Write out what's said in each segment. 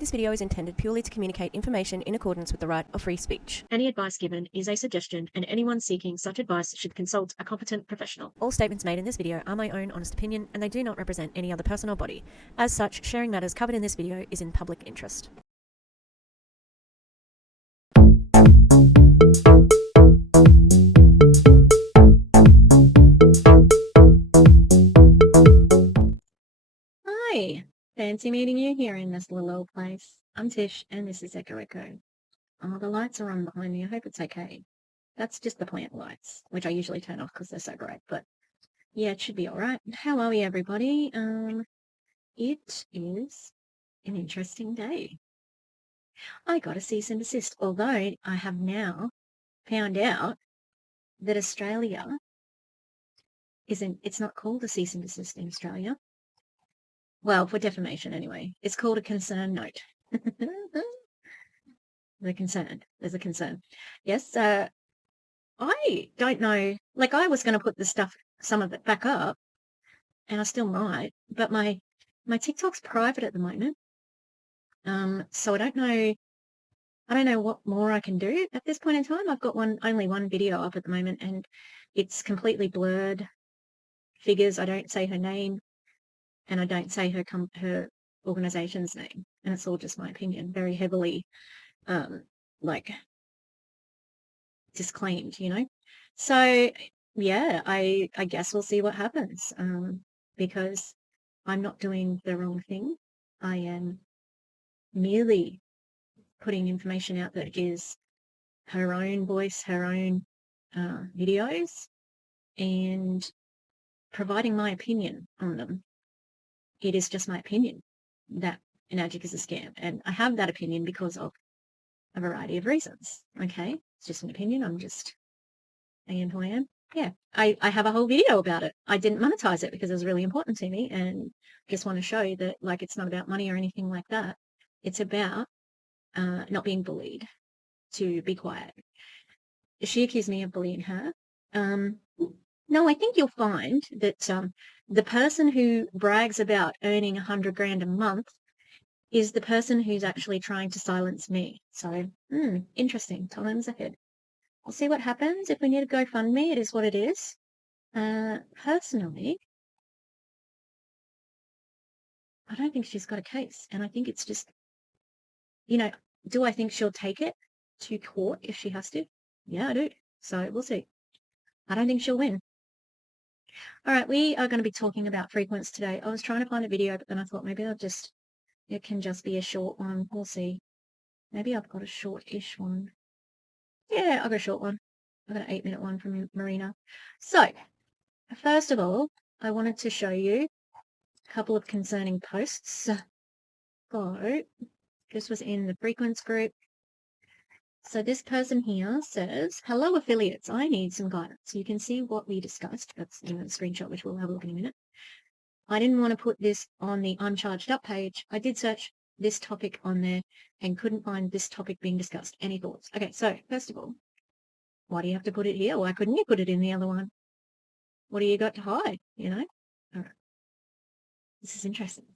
This video is intended purely to communicate information in accordance with the right of free speech. Any advice given is a suggestion, and anyone seeking such advice should consult a competent professional. All statements made in this video are my own honest opinion, and they do not represent any other person or body. As such, sharing matters covered in this video is in public interest. Hi, fancy meeting you here in this little old place. I'm Tish, and this is Echo. Oh, the lights are on behind me. I hope it's okay. That's just the plant lights, which I usually turn off because they're so bright, but yeah, it should be all right. How are we, everybody? It is an interesting day. I got a cease and desist, although I have now found out that Australia it's not called a cease and desist in Australia. Well, for defamation anyway. It's called a concern note. There's a concern. Yes, I don't know. Like, I was going to put some of it back up, and I still might, but my TikTok's private at the moment. So I don't know what more I can do at this point in time. I've got only one video up at the moment, and it's completely blurred figures. I don't say her name, and I don't say her organization's name, and it's all just my opinion, very heavily like disclaimed, you know. So yeah, I guess we'll see what happens, because I'm not doing the wrong thing. I am merely putting information out that is her own voice, her own videos, and providing my opinion on them. It is just my opinion that Enagic is a scam, and I have that opinion because of a variety of reasons. Okay, it's just an opinion. I am who I am. Yeah, I have a whole video about it. I didn't monetize it because it was really important to me, and just want to show that, like, it's not about money or anything like that. It's about not being bullied, to be quiet. She accused me of bullying her. No, I think you'll find that the person who brags about earning 100 grand a month is the person who's actually trying to silence me. So, interesting. Times ahead. We'll see what happens. If we need to GoFundMe, it is what it is. Personally, I don't think she's got a case. And I think it's just, you know, do I think she'll take it to court if she has to? Yeah, I do. So we'll see. I don't think she'll win. All right, we are going to be talking about Frequence today. I was trying to find a video, but then I thought maybe it can just be a short one. We'll see. Maybe I've got a short-ish one. Yeah, I've got a short one. I've got an 8-minute one from Marina. So, first of all, I wanted to show you a couple of concerning posts. So, this was in the Frequence group. So this person here says, hello affiliates, I need some guidance. You can see what we discussed. That's in the screenshot, which we'll have a look in a minute. I didn't want to put this on the uncharged up page. I did search this topic on there and couldn't find this topic being discussed. Any thoughts? Okay, so first of all, why do you have to put it here? Why couldn't you put it in the other one? What do you got to hide, you know? All right. This is interesting.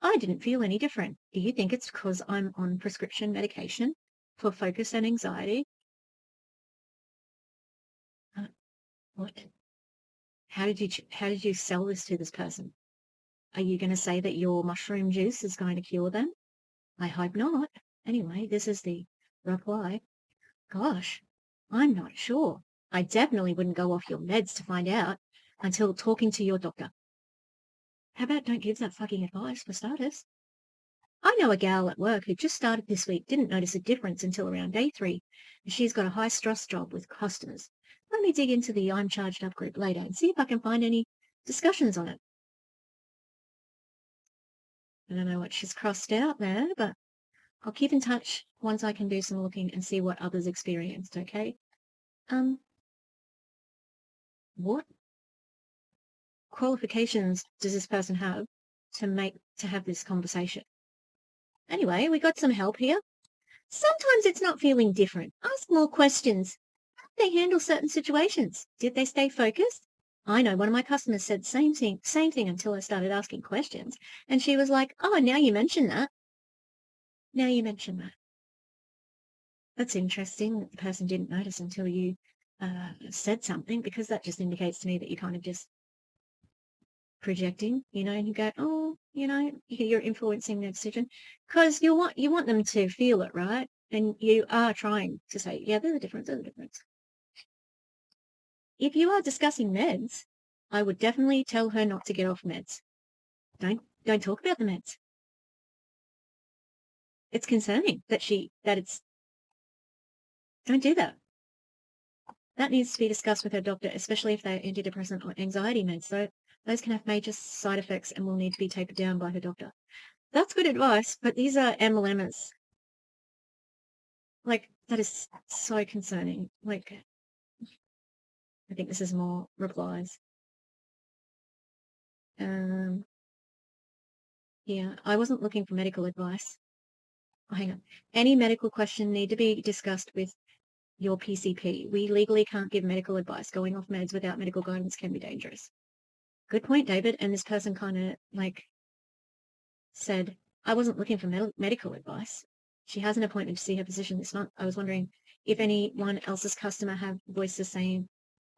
I didn't feel any different. Do you think it's because I'm on prescription medication for focus and anxiety? What? How did you sell this to this person? Are you going to say that your mushroom juice is going to cure them? I hope not. Anyway, this is the reply. Gosh, I'm not sure. I definitely wouldn't go off your meds to find out until talking to your doctor. How about don't give that fucking advice for starters? I know a gal at work who just started this week, didn't notice a difference until around day 3, and she's got a high-stress job with customers. Let me dig into the I'm Charged Up group later and see if I can find any discussions on it. I don't know what she's crossed out there, but I'll keep in touch once I can do some looking and see what others experienced, okay? What qualifications does this person have to have this conversation? Anyway, we got some help here. Sometimes it's not feeling different. Ask more questions. How did they handle certain situations? Did they stay focused? I know one of my customers said same thing until I started asking questions. And she was like, oh, now you mention that. Now you mention that. That's interesting that the person didn't notice until you said something, because that just indicates to me that you're kind of just projecting, and you go, oh, you're influencing their decision because you want them to feel it, right? And you are trying to say, yeah, there's a difference, there's a difference. If you are discussing meds, I would definitely tell her not to get off meds. Don't talk about the meds. It's concerning don't do that. That needs to be discussed with her doctor, especially if they're antidepressant or anxiety meds. So those can have major side effects and will need to be tapered down by her doctor. That's good advice, but these are MLMs. Like, that is so concerning. Like, I think this is more replies. Yeah, I wasn't looking for medical advice. Oh, hang on. Any medical question need to be discussed with your PCP. We legally can't give medical advice. Going off meds without medical guidance can be dangerous. Good point, David. And this person kind of said, I wasn't looking for medical advice. She has an appointment to see her physician this month. I was wondering if anyone else's customer have voiced the same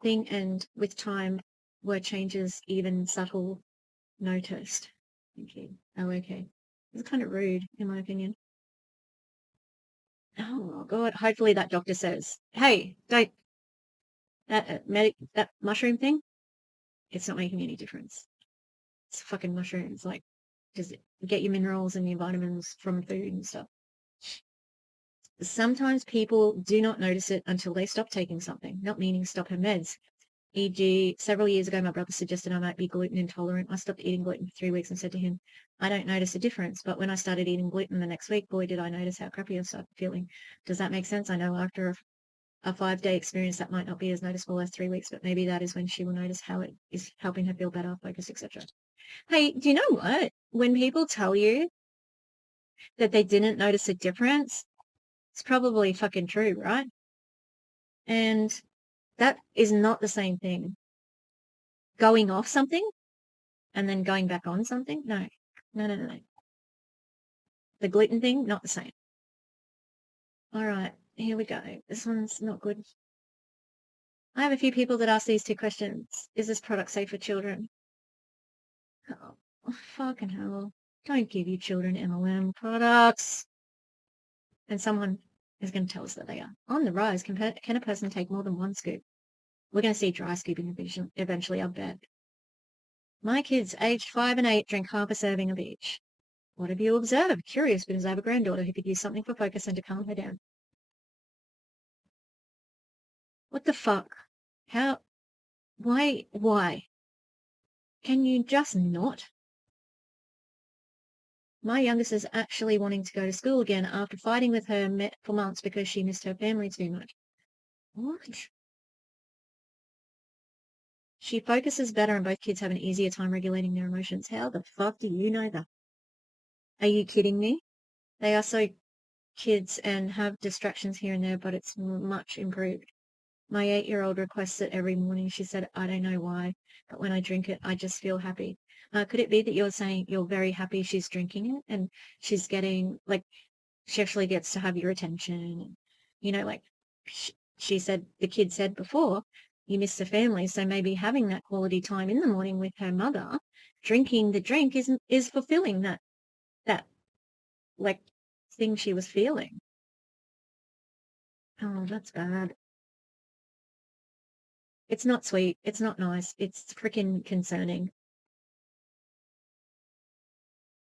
thing, and with time were changes, even subtle, noticed. Thank you. Oh, okay. It's kind of rude, in my opinion. Oh, God. Hopefully that doctor says, hey, don't, that mushroom thing, it's not making any difference. It's fucking mushrooms. Like, just get your minerals and your vitamins from food and stuff. Sometimes people do not notice it until they stop taking something, not meaning stop her meds. E.g., several years ago, my brother suggested I might be gluten intolerant. I stopped eating gluten for 3 weeks and said to him, I don't notice a difference. But when I started eating gluten the next week, boy, did I notice how crappy I started feeling. Does that make sense? I know after a 5-day experience, that might not be as noticeable as 3 weeks, but maybe that is when she will notice how it is helping her feel better, focus, etc. Hey, do you know what? When people tell you that they didn't notice a difference, it's probably fucking true, right? And that is not the same thing. Going off something and then going back on something? No. No. The gluten thing, not the same. All right, here we go. This one's not good. I have a few people that ask these 2 questions. Is this product safe for children? Oh, fucking hell. Don't give your children MLM products. And someone is going to tell us that they are. On the rise, can a person take more than 1 scoop? We're going to see dry scooping eventually, I bet. My kids, aged 5 and 8, drink half a serving of each. What have you observed? Curious, because I have a granddaughter who could use something for focus and to calm her down. What the fuck? How? Why? Can you just not? My youngest is actually wanting to go to school again after fighting with her for months because she missed her family too much. What? She focuses better and both kids have an easier time regulating their emotions. How the fuck do you know that? Are you kidding me? They are so kids and have distractions here and there, but it's much improved. My 8-year-old requests it every morning. She said, I don't know why, but when I drink it, I just feel happy. Could it be that you're saying you're very happy she's drinking it and she's getting, she actually gets to have your attention? She said, the kid said before, you miss the family, so maybe having that quality time in the morning with her mother, drinking the drink is fulfilling that thing she was feeling. Oh, that's bad. It's not sweet. It's not nice. It's freaking concerning.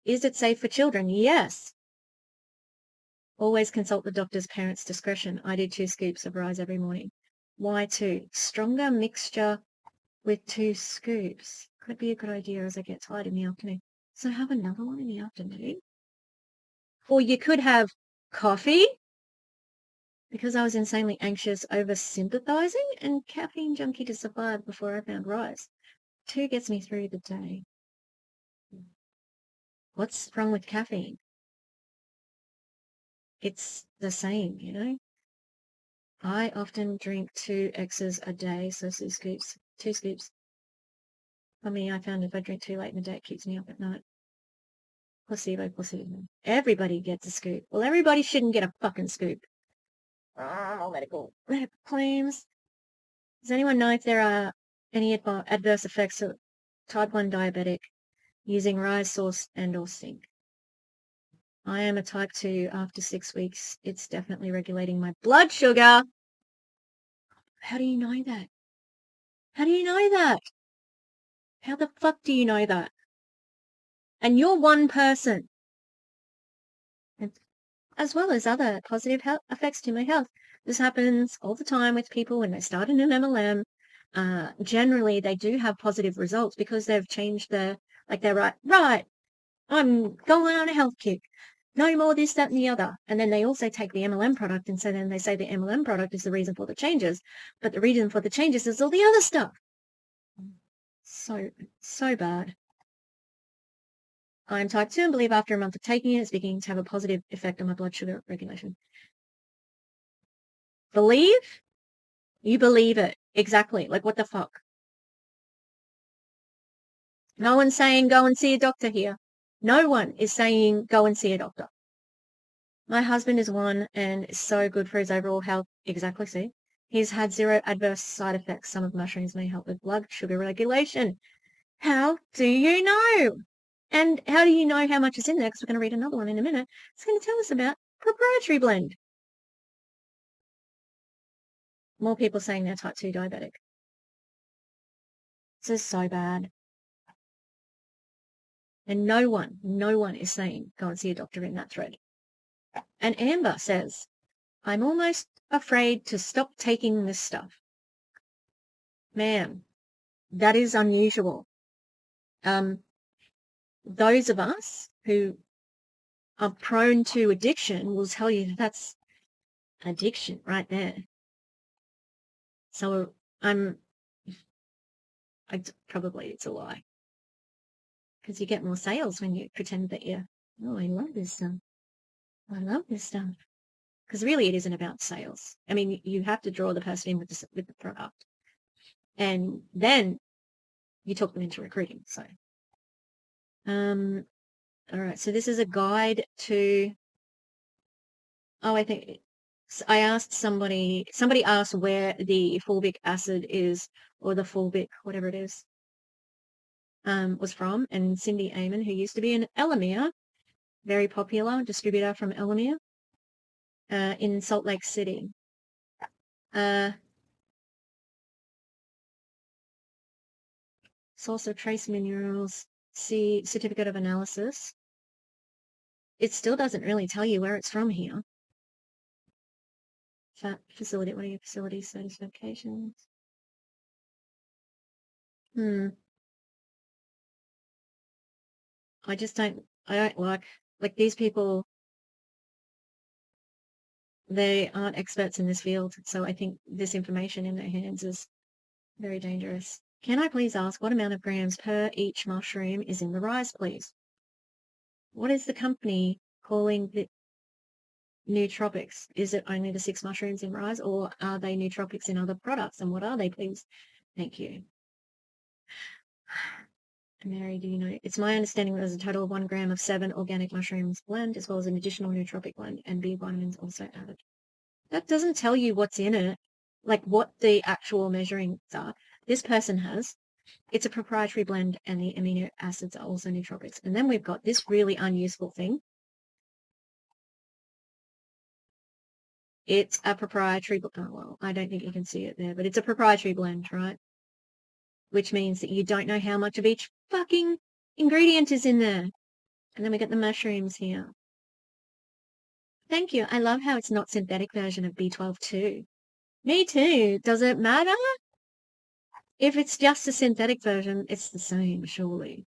Is it safe for children? Yes. Always consult the doctor's parents' discretion. I do 2 scoops of Rise every morning. Why 2? Stronger mixture with 2 scoops. Could be a good idea as I get tired in the afternoon. So have another one in the afternoon? Or you could have coffee, because I was insanely anxious, over-sympathizing, and caffeine junkie to survive before I found Rise. 2 gets me through the day. What's wrong with caffeine? It's the same, I often drink 2 X's a day, so 2 scoops. 2 scoops. For me, I found if I drink too late in the day, it keeps me up at night. Placebo, placebo. Everybody gets a scoop. Well, everybody shouldn't get a fucking scoop. Oh, medical claims. Does anyone know if there are any adverse effects of type 1 diabetic using rice sauce and or zinc? I am a type 2. After 6 weeks, it's definitely regulating my blood sugar. How do you know that? How do you know that? How the fuck do you know that? And you're one person. As well as other positive effects to my health. This happens all the time with people when they start in an MLM. Generally, they do have positive results because they've changed they're right, I'm going on a health kick. No more this, that, and the other. And then they also take the MLM product and so then they say the MLM product is the reason for the changes. But the reason for the changes is all the other stuff. So bad. I'm type 2 and believe after a month of taking it, it's beginning to have a positive effect on my blood sugar regulation. Believe? You believe it. Exactly. Like, what the fuck? No one's saying go and see a doctor here. No one is saying go and see a doctor. My husband is one and is so good for his overall health. Exactly, see? He's had 0 adverse side effects. Some of the mushrooms may help with blood sugar regulation. How do you know? And how do you know how much is in there? Because we're going to read another one in a minute. It's going to tell us about proprietary blend. More people saying they're type 2 diabetic. This is so bad. And no one is saying go and see a doctor in that thread. And Amber says, I'm almost afraid to stop taking this stuff. Ma'am, that is unusual. Those of us who are prone to addiction will tell you that's addiction right there. So probably it's a lie. Because you get more sales when you pretend that you're, oh, I love this stuff. I love this stuff. Because really it isn't about sales. I mean, you have to draw the person in with the product. And then you talk them into recruiting. So, all right. So this is a guide to, I think I asked somebody asked where the fulvic acid is, or the fulvic, whatever it is, was from. And Cindy Amon, who used to be an Elamere, very popular distributor from Elamere, in Salt Lake City. Source of trace minerals, see certificate of analysis. It still doesn't really tell you where it's from here. Facility, what are your facility certifications? I don't like these people, they aren't experts in this field, so I think this information in their hands is very dangerous. Can I please ask what amount of grams per each mushroom is in the rice, please? What is the company calling the nootropics? Is it only the 6 mushrooms in rice, or are they nootropics in other products? And what are they, please? Thank you. Mary, do you know? It's my understanding that there's a total of 1 gram of 7 organic mushrooms blend, as well as an additional nootropic blend, and B vitamins also added. That doesn't tell you what's in it, like what the actual measurings are. This person has, it's a proprietary blend, and the amino acids are also nootropics. And then we've got this really unuseful thing. It's a proprietary, oh, well, I don't think you can see it there, but it's a proprietary blend, right? Which means that you don't know how much of each fucking ingredient is in there. And then we get the mushrooms here. Thank you. I love how it's not synthetic version of B12 too. Me too. Does it matter? If it's just a synthetic version, it's the same, surely.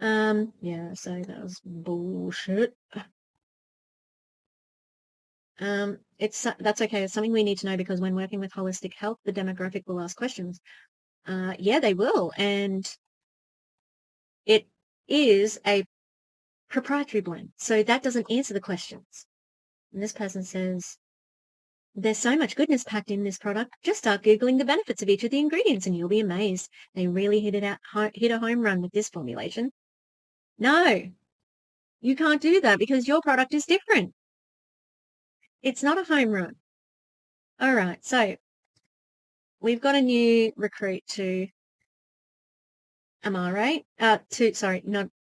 Yeah, so that was bullshit. That's okay. It's something we need to know, because when working with holistic health, the demographic will ask questions. Yeah, they will. And it is a proprietary blend. So that doesn't answer the questions. And this person says, there's so much goodness packed in this product. Just start Googling the benefits of each of the ingredients and you'll be amazed. They really hit a home run with this formulation. No. You can't do that because your product is different. It's not a home run. All right, so we've got a new recruit to Amare.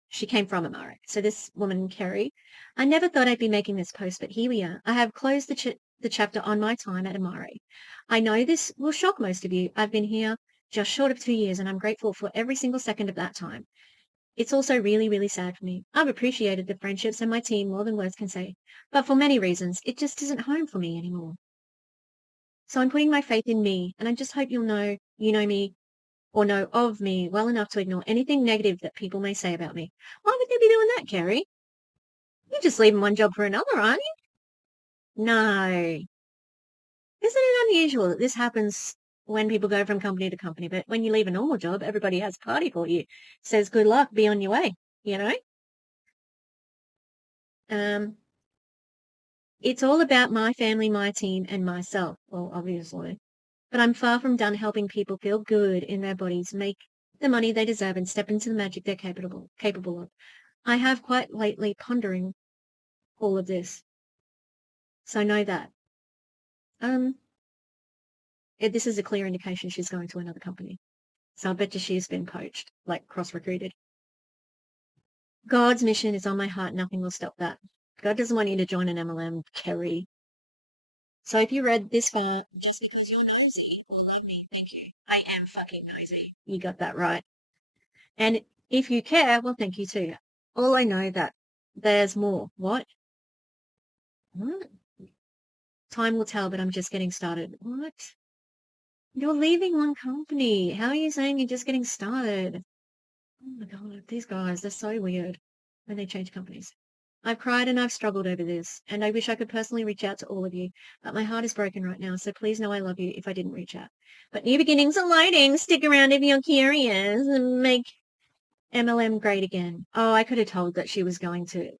She came from Amare. So this woman, Kerry, I never thought I'd be making this post, but here we are. I have closed the chapter on my time at Amare. I know this will shock most of you. I've been here just short of 2 years, and I'm grateful for every single second of that time. It's also really, really sad for me. I've appreciated the friendships and my team more than words can say, but for many reasons, it just isn't home for me anymore. So I'm putting my faith in me, and I just hope you know me or know of me well enough to ignore anything negative that people may say about me. Why would they be doing that, Kerry? You're just leaving one job for another, aren't you? No. Isn't it unusual that this happens when people go from company to company, but when you leave a normal job, everybody has a party for you, says good luck, be on your way, you know? It's all about my family, my team, and myself, well, obviously. But I'm far from done helping people feel good in their bodies, make the money they deserve, and step into the magic they're capable of. I have quite lately pondering all of this. So know that. This is a clear indication she's going to another company. So I bet you she's been poached, like cross-recruited. God's mission is on my heart. Nothing will stop that. God doesn't want you to join an MLM, Kerry. So if you read this far, just because you're nosy or love me, thank you. I am fucking nosy. You got that right. And if you care, well, thank you too. All I know that there's more. What? Time will tell, but I'm just getting started. What? You're leaving one company. How are you saying you're just getting started? Oh my God, these guys, they're so weird when they change companies. I've cried and I've struggled over this, and I wish I could personally reach out to all of you, but my heart is broken right now, so please know I love you if I didn't reach out. But new beginnings are lighting. Stick around if you're curious and make MLM great again. Oh, I could have told that she was going to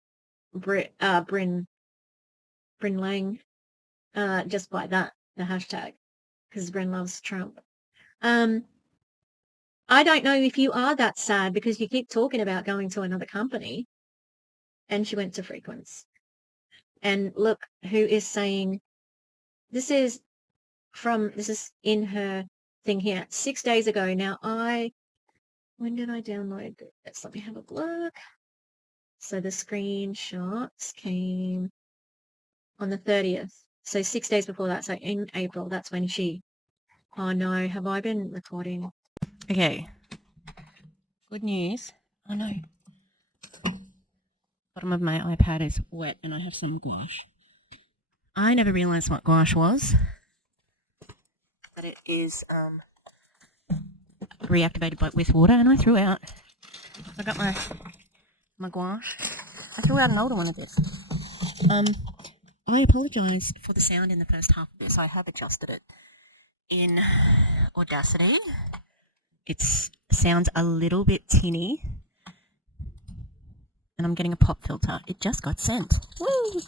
Bryn Lang, just by that, the hashtag, because Bryn loves Trump. I don't know if you are that sad because you keep talking about going to another company. And she went to Frequence. And look who is saying, this is in her thing here, 6 days ago. Now when did I download this? Let me have a look. So the screenshots came on the 30th. So 6 days before that. So in April, that's when oh no, have I been recording? Okay. Good news. Oh no. Bottom of my iPad is wet and I have some gouache. I never realised what gouache was. That it is reactivated with water, and I threw out. I got my gouache. I threw out an older one of this. I apologise for the sound in the first half of this. I have adjusted it in Audacity. It sounds a little bit tinny, and I'm getting a pop filter. It just got sent. Woo!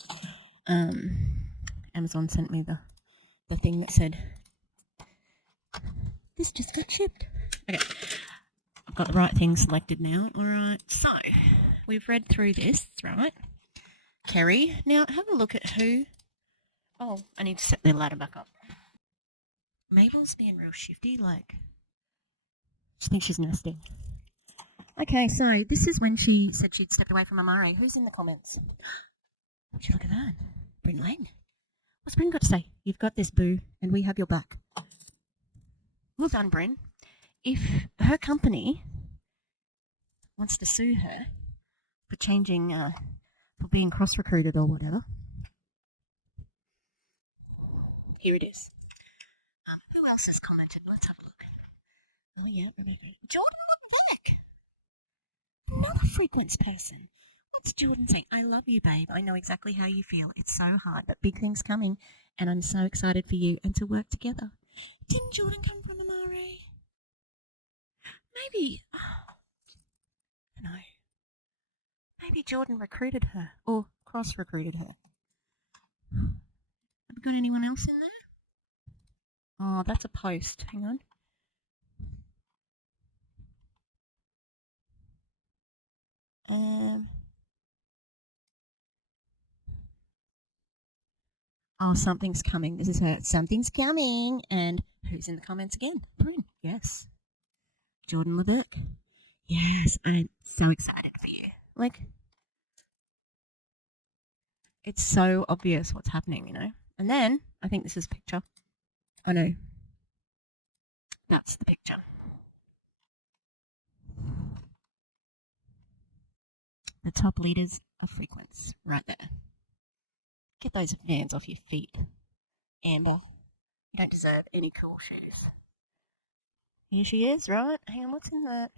Amazon sent me the thing that said this just got shipped. Okay, I've got the right thing selected now. All right, so we've read through this, right? Kerry. Now have a look at who. Oh, I need to set the ladder back up. Mabel's being real shifty, like she thinks she's nesting. Okay, so this is when she said she'd stepped away from Amare. Who's in the comments? Would you look at that? Bryn Lane. What's Bryn got to say? You've got this, boo, and we have your back. Well done, Bryn. If her company wants to sue her for changing, for being cross-recruited or whatever, here it is. Who else has commented? Let's have a look. Oh, yeah, Rebecca. Jordan back. Another Frequence person. What's Jordan saying? I love you, babe. I know exactly how you feel. It's so hard, but big things coming, and I'm so excited for you and to work together. Didn't Jordan come from Amare? Maybe. No. Maybe Jordan recruited her or cross-recruited her. Have we got anyone else in there? Oh, that's a post. Hang on. Oh, something's coming. This is her. Something's coming. And who's in the comments again? Bryn. Yes. Jordan LeBurke. Yes, I'm so excited for you. Like, it's so obvious what's happening, you know? And then, I think this is a picture. Oh, no. That's the picture. The top leaders of Frequence, right there. Get those hands off your feet, Amber. You don't deserve any cool shoes. Here she is, right? Hang on, what's in that?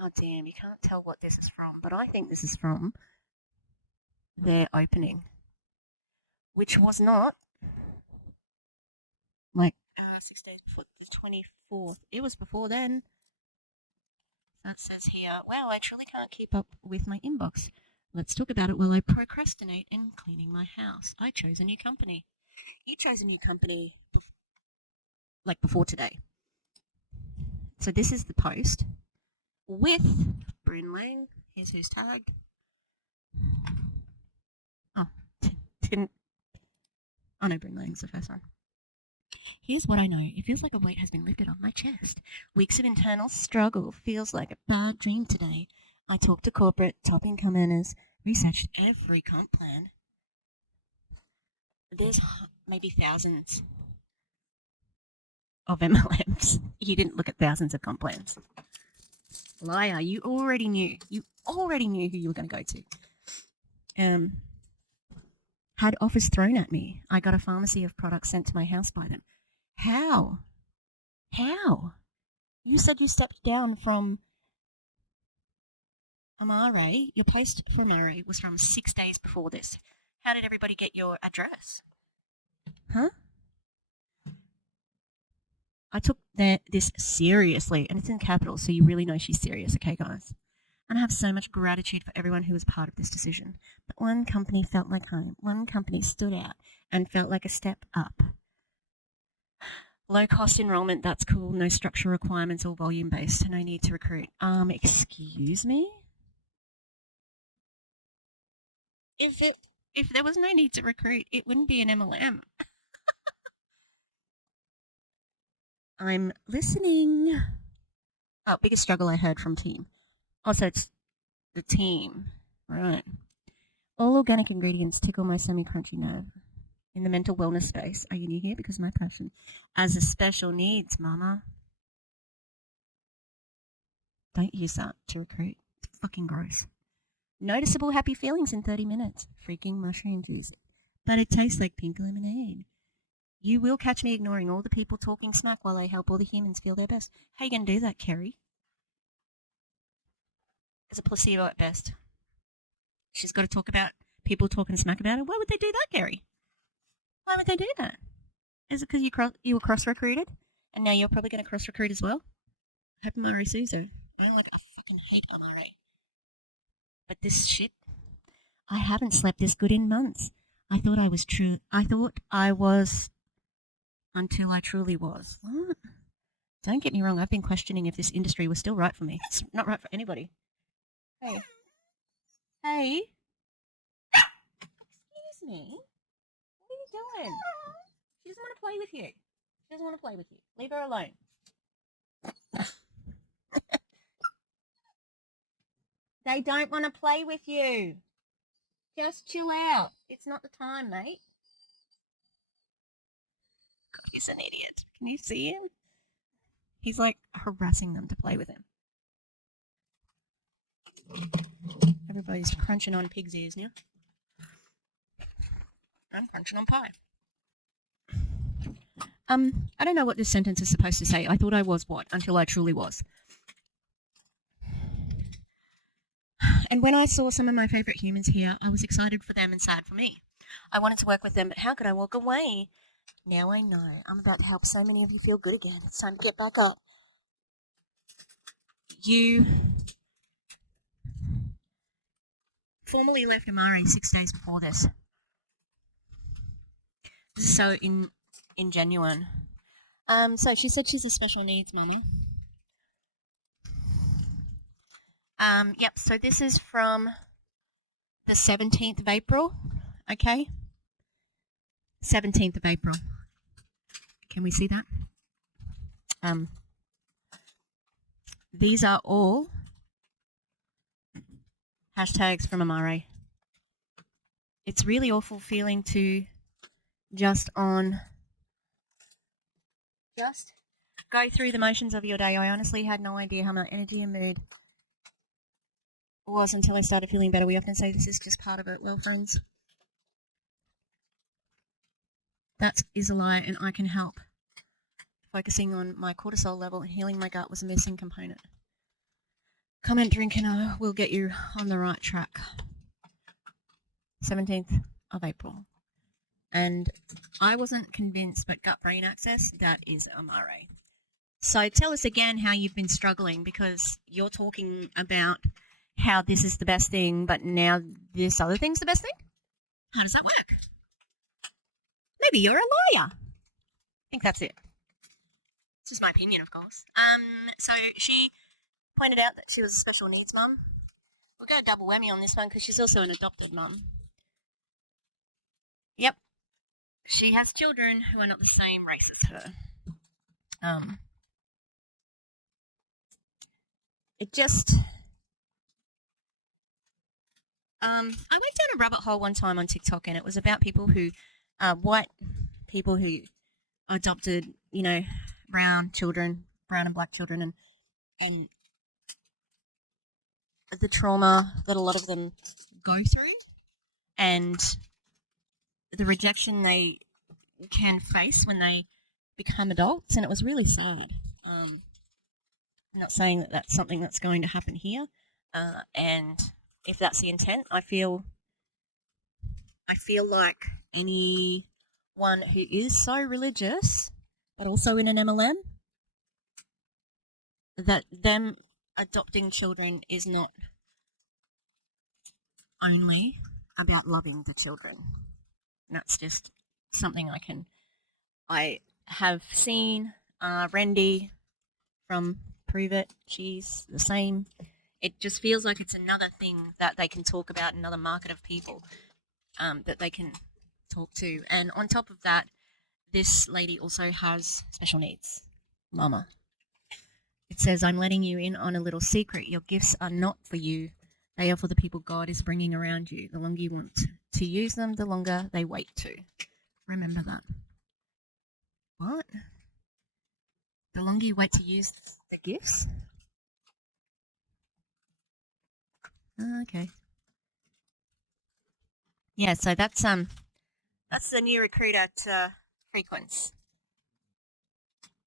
Oh, damn, you can't tell what this is from, but I think this is from their opening, which was not like 6 days before the 24th. It was before then. That says here, wow, I truly can't keep up with my inbox. Let's talk about it while I procrastinate in cleaning my house. I chose a new company. You chose a new company like before today. So this is the post with Bryn Lang. Here's his tag. Oh, didn't. Oh no, Bryn Lang's the first one. Here's what I know. It feels like a weight has been lifted off my chest. Weeks of internal struggle feels like a bad dream today. I talked to corporate top income earners, researched every comp plan. There's maybe thousands of MLMs. You didn't look at thousands of comp plans. Liar, you already knew. You already knew who you were going to go to. Had offers thrown at me. I got a pharmacy of products sent to my house by them. How? How? You said you stepped down from Amare. Your post for Amare was from 6 days before this. How did everybody get your address? Huh? I took this seriously, and it's in capitals, so you really know she's serious, okay, guys? And I have so much gratitude for everyone who was part of this decision. But one company felt like home. One company stood out and felt like a step up. Low cost enrollment, that's cool. No structure requirements, all volume based. No need to recruit. Excuse me? If there was no need to recruit, it wouldn't be an MLM. I'm listening. Oh, biggest struggle I heard from team. Also, it's the team. Right. All organic ingredients tickle my semi-crunchy nerve. In the mental wellness space, are you new here? Because my passion as a special needs mama. Don't use that to recruit. It's fucking gross. Noticeable happy feelings in 30 minutes. Freaking mushroom juice. But it tastes like pink lemonade. You will catch me ignoring all the people talking smack while I help all the humans feel their best. How you going to do that, Kerry? As a placebo at best. She's got to talk about people talking smack about her. Why would they do that, Kerry? Why would they do that? Is it because you were cross-recruited? And now you're probably going to cross-recruit as well? I hope Amari sues her. I fucking hate Amari. But this shit, I haven't slept this good in months. I thought I was until I truly was. What? Don't get me wrong, I've been questioning if this industry was still right for me. It's not right for anybody. Hey. Hey. Excuse me. What are you doing? She doesn't want to play with you. She doesn't want to play with you. Leave her alone. They don't want to play with you. Just chill out. It's not the time, mate. God, he's an idiot. Can you see him? He's like harassing them to play with him. Everybody's crunching on pig's ears now. I'm crunching on pie. I don't know what this sentence is supposed to say. I thought I was what until I truly was. And when I saw some of my favourite humans here, I was excited for them and sad for me. I wanted to work with them, but how could I walk away? Now I know. I'm about to help so many of you feel good again. It's time to get back up. You formally left Amari 6 days before this. This is so ingenuine. So she said she's a special needs mama. Yep, so this is from the 17th of April, okay? 17th of April. Can we see that? These are all hashtags from Amare. It's really awful feeling to just go through the motions of your day. I honestly had no idea how much energy and mood was until I started feeling better. We often say this is just part of it. Well, friends, that is a lie, and I can help. Focusing on my cortisol level and healing my gut was a missing component. Comment, drink, and I will get you on the right track. 17th of April. And I wasn't convinced, but gut-brain access, that is Amare. So tell us again how you've been struggling, because you're talking about how this is the best thing, but now this other thing's the best thing? How does that work? Maybe you're a liar. I think that's it. This is my opinion, of course. So she pointed out that she was a special needs mum. We'll go double whammy on this one because she's also an adopted mum. Yep. She has children who are not the same race as her. It just... I went down a rabbit hole one time on TikTok, and it was about people who... white people who adopted, brown and black children, and the trauma that a lot of them go through, and the rejection they can face when they become adults, and it was really sad. I'm not saying that that's something that's going to happen here, and if that's the intent, I feel like anyone who is so religious, but also in an MLM, that them adopting children is not only about loving the children. And that's just something I have seen. Rendy from Prove It, she's the same. It just feels like it's another thing that they can talk about, another market of people that they can talk to. And on top of that, this lady also has special needs. Mama. It says, I'm letting you in on a little secret. Your gifts are not for you. They are for the people God is bringing around you. The longer you want to use them, the longer they wait to. Remember that. What? The longer you wait to use the gifts? Okay. Yeah, so that's the new recruit at Frequence.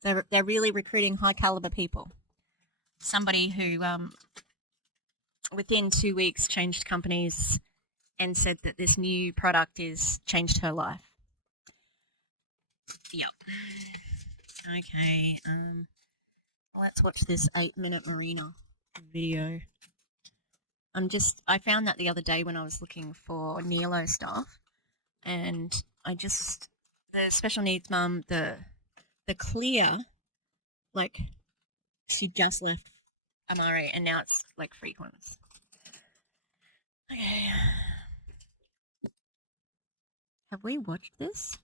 They're really recruiting high caliber people. Somebody who within 2 weeks changed companies and said that this new product is changed her life. Yep. Okay. Let's watch this 8-minute Marina video. I found that the other day when I was looking for Nilo stuff, and the special needs mum, the clear, like, she just left Amare, and now it's like Frequence. Okay. Have we watched this?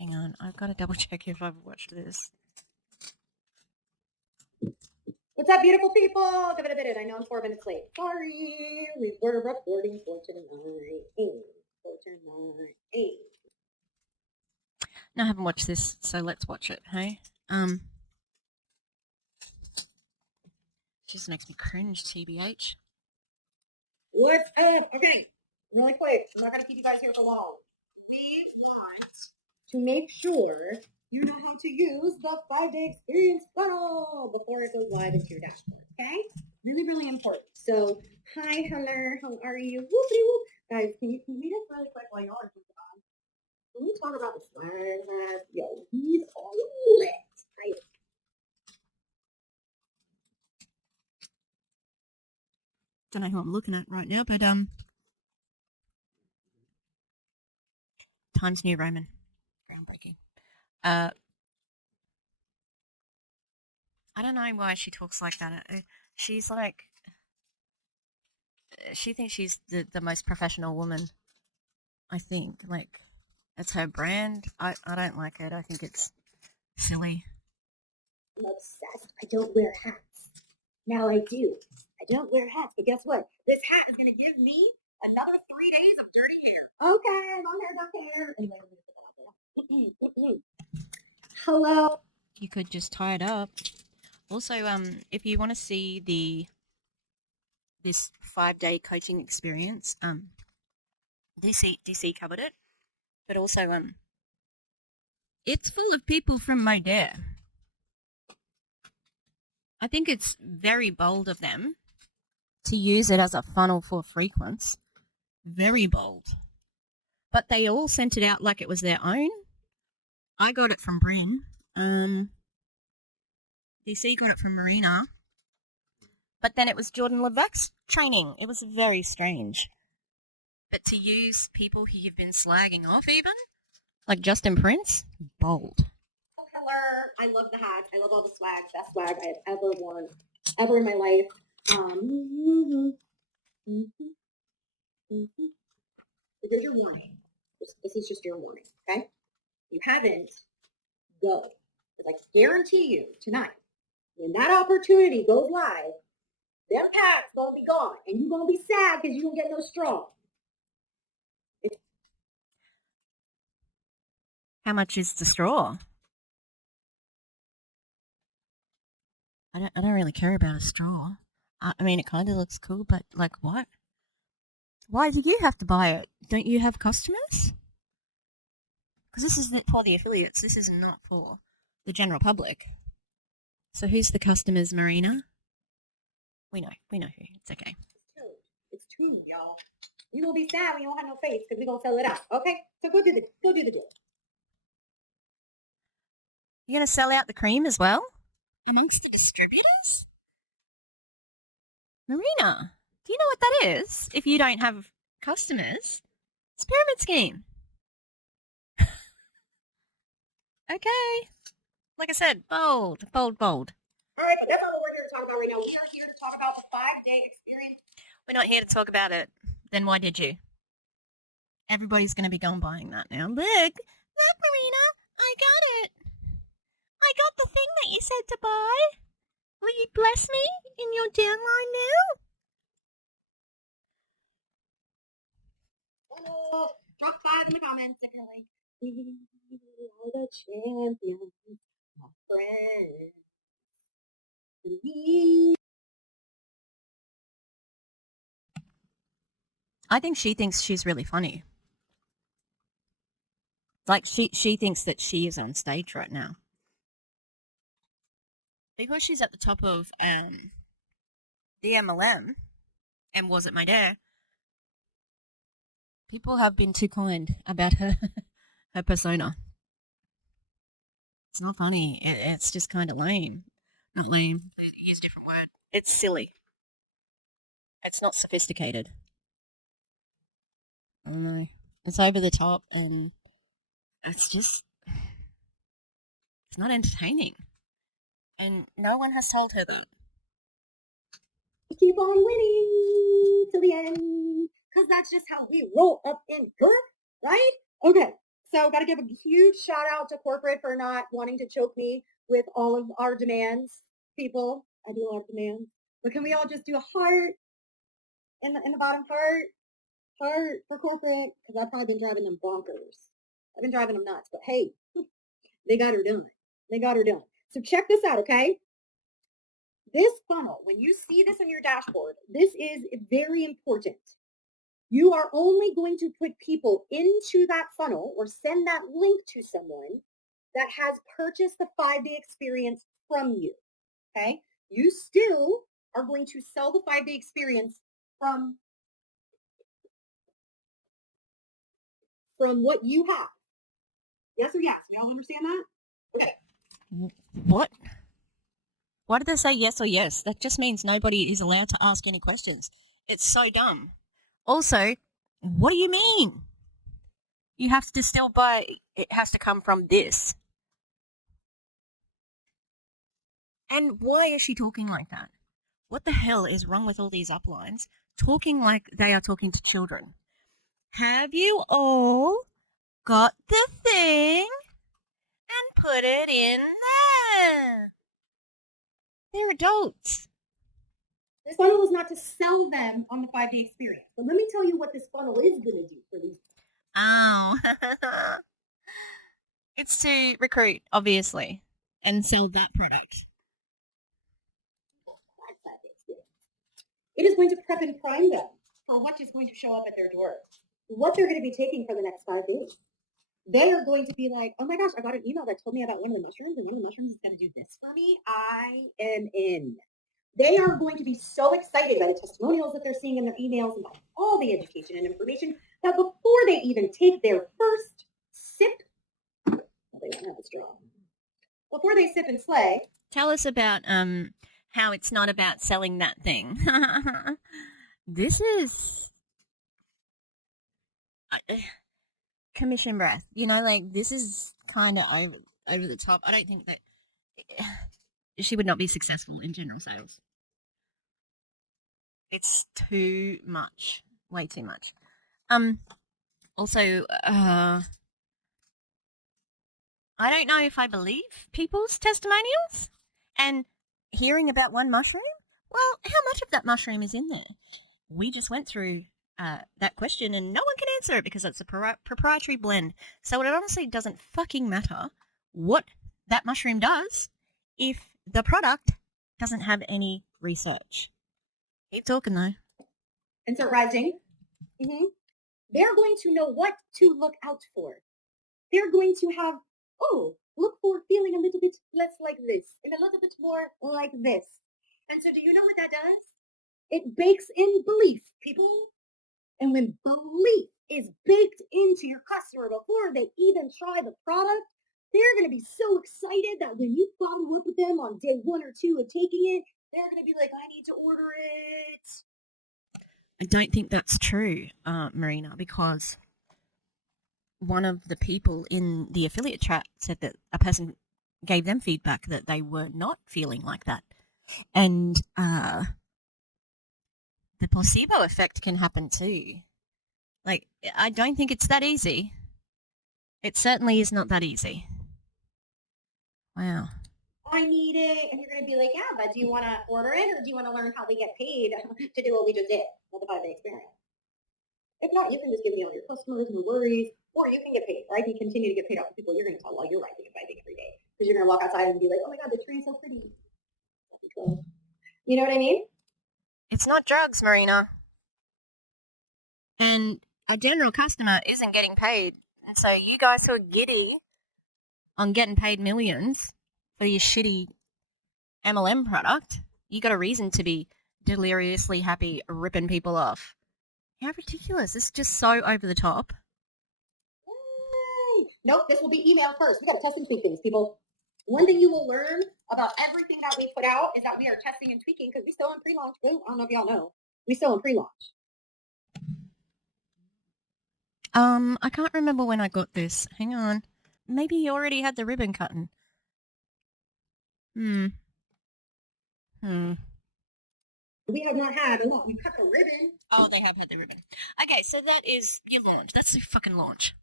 Hang on, I've got to double check if I've watched this. What's up, beautiful people? Give it a minute. I know I'm 4 minutes late. Sorry. We were recording for tonight. No, I haven't watched this, so let's watch it, hey? Just makes me cringe, TBH. What's up? Okay, really quick. I'm not going to keep you guys here for long. We want to make sure you know how to use the 5-day experience funnel before it goes live into your dashboard, okay? Really, really important. So, hi, Heather. How are you? Whoop-de-whoop. Guys, can you meet us really quick while y'all are thinking about? Can we talk about the swag? Yo, he's all lit. Right? Don't know who I'm looking at right now, but Times New Roman. Groundbreaking. I don't know why she talks like that. She's like, she thinks she's the most professional woman, I think. Like, It's her brand. I don't like it. I think it's silly. I'm obsessed. I don't wear hats. Now I do. I don't wear hats, but guess what? This hat is going to give me another 3 days of dirty hair. Okay, long hair, dark hair. Anyway, I'm going to put that out there. Hello. You could just tie it up. Also, if you want to see this 5-day coaching experience, DC covered it, but also it's full of people from my dare. I think it's very bold of them to use it as a funnel for Frequence. Very bold. But they all sent it out like it was their own. I got it from Bryn. DC got it from Marina. But then it was Jordan Levesque's training. It was very strange. But to use people who you've been slagging off even, like Justin Prince, bold. Color. I love the hat. I love all the swag. Best swag I have ever worn, ever in my life. So here's your warning. This is just your warning, okay? You haven't, go. Because I guarantee you tonight, when that opportunity goes live, them packs gonna be gone, and you're gonna be sad because you don't get no straw. How much is the straw? I don't really care about a straw. I mean, it kind of looks cool, but like what? Why do you have to buy it? Don't you have customers? Because this is for the affiliates. This is not for the general public. So who's the customers, Marina? We know who. It's okay. It's two, y'all. You gonna be sad when you don't have no face because we gonna sell it out. Okay, so go do the deal. You're gonna sell out the cream as well, amongst the distributors. Marina, do you know what that is? If you don't have customers, it's a pyramid scheme. Okay. Like I said, bold. All right, but that's not what we're here to talk about right now. We are here to talk about the 5-day experience. We're not here to talk about it. Then why did you? Everybody's going to be gone buying that now. Look, Marina, I got it. I got the thing that you said to buy. Will you bless me in your downline now? Oh, drop 5 in the comments, secondly. We are the champions, my friends. I think she thinks she's really funny. Like she thinks that she is on stage right now. Because she's at the top of the MLM and was at my dare. People have been too kind about her persona. It's not funny. It's just kind of lame. Not lame. Use a different word. It's silly. It's not sophisticated. I don't know. It's over the top and it's not entertaining. And no one has told her that. Keep on winning till the end, because that's just how we roll up in here, right? Okay, so got to give a huge shout out to corporate for not wanting to choke me with all of our demands. People, I do a lot of demands, but can we all just do a heart in the bottom, heart for corporate? Because I've probably been driving them bonkers. I've been driving them nuts, but hey, they got her done. So check this out, okay? This funnel, when you see this on your dashboard, this is very important. You are only going to put people into that funnel or send that link to someone that has purchased the 5-day experience from you, okay? You still are going to sell the 5-day experience from what you have. Yes or yes? We all understand that? Okay. What? Why did they say yes or yes? That just means nobody is allowed to ask any questions. It's so dumb. Also, what do you mean? You have to still buy, it has to come from this. And why is she talking like that? What the hell is wrong with all these uplines talking like they are talking to children? Have you all got the thing and put it in there. They're adults. This funnel is not to sell them on the 5-day experience. But let me tell you what this funnel is going to do for these. Oh. It's to recruit, obviously, and sell that product. It is going to prep and prime them for what is going to show up at their door, what they're going to be taking for the next 5 days. They are going to be like, oh my gosh, I got an email that told me about one of the mushrooms, and one of the mushrooms is going to do this for me. I am in. They are going to be so excited by the testimonials that they're seeing in their emails and by all the education and information that before they even take their first sip, well, they won't have a straw. Before they sip and slay, Tell us about how it's not about selling that thing. This is commission breath. You know, like this is kind of over the top. I don't think that she would not be successful in general sales. It's too much, way too much. Also, I don't know if I believe people's testimonials and hearing about one mushroom. Well, how much of that mushroom is in there? We just went through that question and no one can answer it because it's a proprietary blend. So it honestly doesn't fucking matter what that mushroom does if the product doesn't have any research. Keep talking though. and start rising, they're going to know what to look out for. They're going to have, look for feeling a little bit less like this and a little bit more like this. And so do you know what that does? It bakes in belief, people. And when belief is baked into your customer before they even try the product, they're going to be so excited that when you follow up with them on day 1 or 2 of taking it, they're going to be like, I need to order it. I don't think that's true, Marina, because one of the people in the affiliate chat said that a person gave them feedback that they were not feeling like that. And the placebo effect can happen too. Like, I don't think it's that easy. It certainly is not that easy. Wow. I need it. And you're going to be like, yeah, but do you want to order it or do you want to learn how they get paid to do what we just did with the 5-day experience? If not, you can just give me all your customers, no worries, or you can get paid, or I can continue to get paid off the people you're going to tell while you're writing and writing every day. Because you're going to walk outside and be like, oh my God, the tree is so pretty. You know what I mean? It's not drugs, Marina. And a general customer isn't getting paid. And so you guys who are giddy on getting paid millions for your shitty MLM product, you got a reason to be deliriously happy ripping people off. How ridiculous. It's just so over the top. Yay. Nope, this will be email first. We got to test and tweak things, people. One thing you will learn about everything that we put out is that we are testing and tweaking because we still in pre-launch. I don't know if y'all know. We still in pre-launch. I can't remember when I got this. Hang on. Maybe you already had the ribbon cutting. We have not had a lot. We cut the ribbon. Oh, they have had the ribbon. Okay, so that is your launch. That's the fucking launch.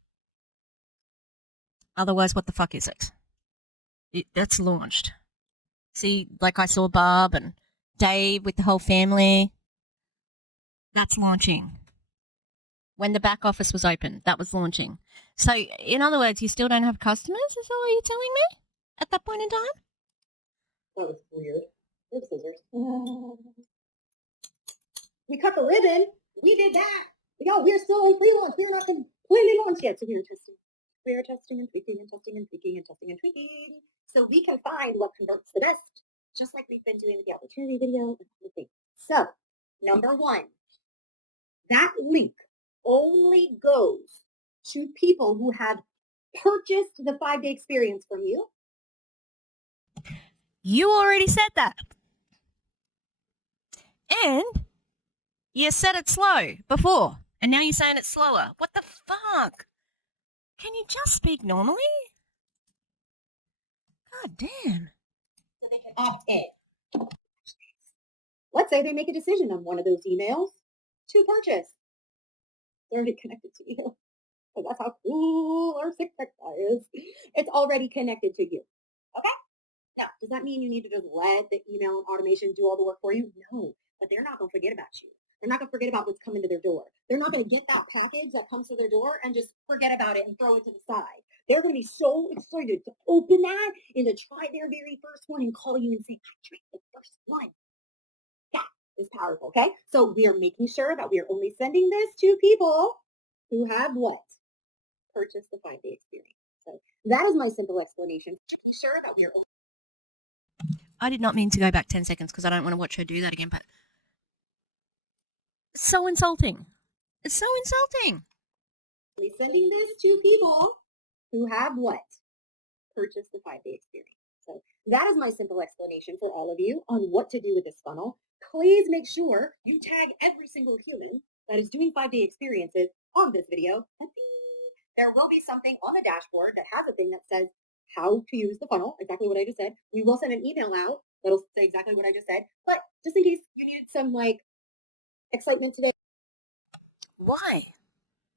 Otherwise, what the fuck is it? That's launched. See, like I saw Barb and Dave with the whole family. That's launching. When the back office was open, that was launching. So, in other words, you still don't have customers? Is that what you're telling me? At that point in time? That was weird. There's scissors. We cut the ribbon. We did that. Yo, we're still in pre-launch. We're not completely launched yet, so we are testing. We are testing and tweaking and testing and tweaking and testing and tweaking. So we can find what converts the best, just like we've been doing with the opportunity video. So, number 1, that link only goes to people who have purchased the 5-day experience from you. You already said that. And you said it slow before, and now you're saying it's slower. What the fuck? Can you just speak normally? God damn. So they can opt in. Let's say they make a decision on one of those emails to purchase. They're already connected to you. So that's how cool our TikTok is. It's already connected to you. Okay? Now, does that mean you need to just let the email and automation do all the work for you? No, but they're not going to forget about you. They're not going to forget about what's coming to their door. They're not going to get that package that comes to their door and just forget about it and throw it to the side. They're going to be so excited to open that and to try their very first one and call you and say, I tried the first one. That is powerful, okay? So we are making sure that we are only sending this to people who have what? Purchased the 5-day experience. So that is my simple explanation. Making sure that we are I did not mean to go back 10 seconds because I don't want to watch her do that again, but it's so insulting. It's so insulting. only sending this to people who have what? Purchased the 5-day experience. So that is my simple explanation for all of you on what to do with this funnel. Please make sure you tag every single human that is doing 5-day experiences on this video. There will be something on the dashboard that has a thing that says how to use the funnel, exactly what I just said. We will send an email out that'll say exactly what I just said. But just in case you needed some excitement today. Why?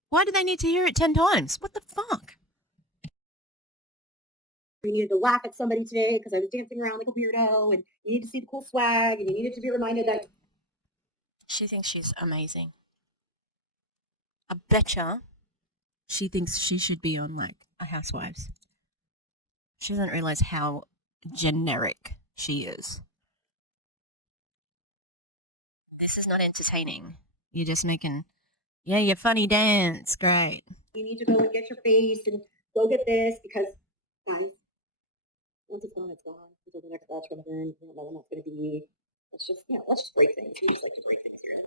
Why do they need to hear it 10 times? What the fuck? You needed to laugh at somebody today because I was dancing around like a weirdo, and you need to see the cool swag, and you needed to be reminded that She thinks she's amazing. I betcha she thinks she should be on like a Housewives. She doesn't realize how generic she is. This is not entertaining. You're just making, yeah, your funny dance, great. you need to go and get your face and go get this because, guys, once it's gone, it's gone. Until the next batch comes in, you don't know when that's going to be. Let's just break things. We just like to break things here.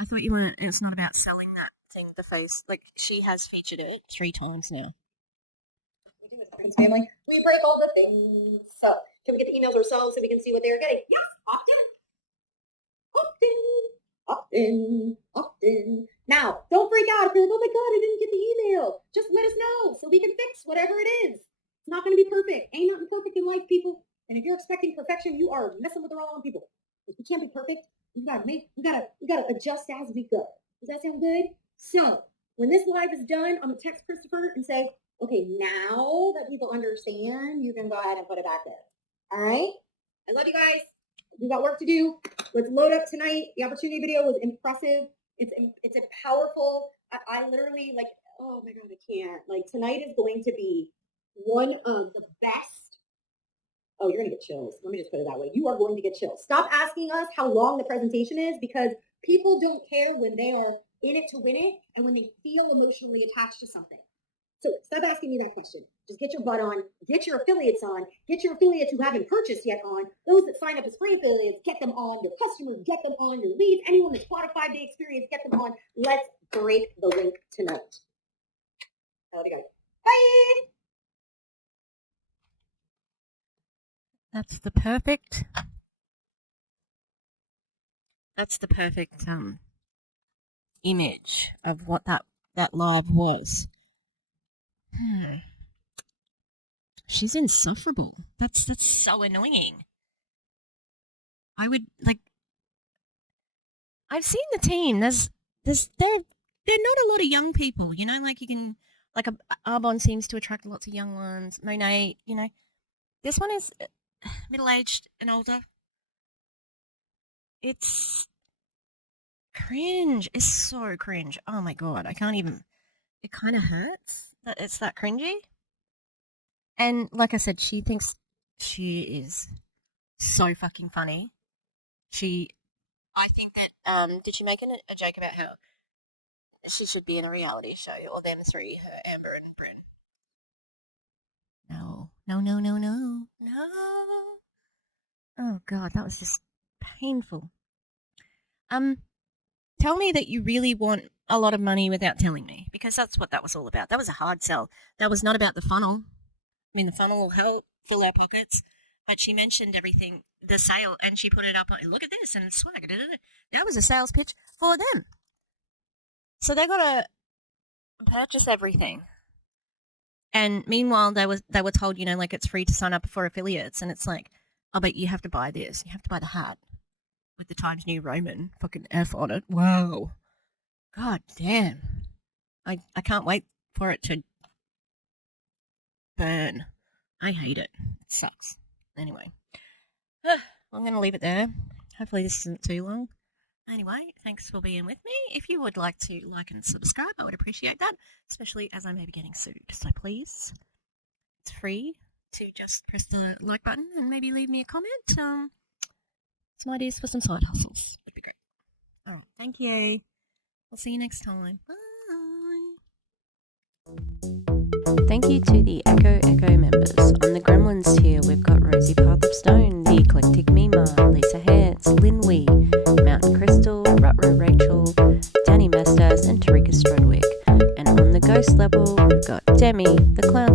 I thought you weren't, it's not about selling that thing, the face. Like, she has featured it 3 times now. We do as Frequence family. We break all the things. So, can we get the emails ourselves so we can see what they're getting? Yes, opt-in. Opt-in. Opt-in. Opt-in. Now, don't freak out if you're like, oh my God, I didn't get the email. Just let us know so we can fix whatever it is. It's not going to be perfect. Ain't nothing perfect in life, people. And if you're expecting perfection, you are messing with the wrong people. If we can't be perfect, we gotta adjust as we go. Does that sound good? So when this live is done, I'm gonna text Christopher and say, okay, now that people understand, you can go ahead and put it back there. All right? I love you guys. We got work to do. Let's load up tonight. The opportunity video was impressive. It's a powerful. I literally oh my God, I can't. Tonight is going to be one of the best. Oh, you're going to get chills. Let me just put it that way. You are going to get chills. Stop asking us how long the presentation is because people don't care when they are in it to win it and when they feel emotionally attached to something. So stop asking me that question. Just get your butt on, get your affiliates on, get your affiliates who haven't purchased yet on, those that sign up as free affiliates, get them on, your customers, get them on, your leads, anyone that's bought a 5-day experience, get them on. Let's break the link tonight. I love you guys. Bye! That's the perfect image of what that live was. She's insufferable. That's so annoying. I would I've seen the team. They're not a lot of young people, you know, like you can Arbonne seems to attract lots of young ones. Monet, you know. This one is middle-aged and older. It's cringe. It's so cringe. Oh my God, I can't even. It kind of hurts that it's that cringy. And like I said, she thinks she is so fucking funny. I think that, did she make a joke about how she should be in a reality show, or them three, her, Amber, and Bryn? No. Oh God, that was just painful. Tell me that you really want a lot of money without telling me, because that's what that was all about. That was a hard sell. That was not about the funnel. I mean, the funnel will help fill our pockets, but she mentioned everything, the sale, and she put it up. Look at this and swag. That was a sales pitch for them. So they got to purchase everything. And meanwhile, they were told, you know, like it's free to sign up for affiliates, and it's like, oh, but you have to buy this. You have to buy the hat with the Times New Roman fucking F on it. Wow. God damn. I can't wait for it to burn. I hate it. It sucks. Anyway, I'm going to leave it there. Hopefully this isn't too long. Anyway, thanks for being with me. If you would like to like and subscribe, I would appreciate that, especially as I may be getting sued. So please, it's free to just press the like button and maybe leave me a comment. Some ideas for some side hustles would be great. All right, thank you. I'll see you next time. Bye. Thank you to the Echo members. On the Gremlins tier, we've got Rosie Path of Stone, The Eclectic Mima, Lisa Hance, Lynn Wee, Mountain Crystal, Rutro Rachel, Danny Mestas, and Tarika Strudwick. And on the Ghost level, we've got Demi, The Clown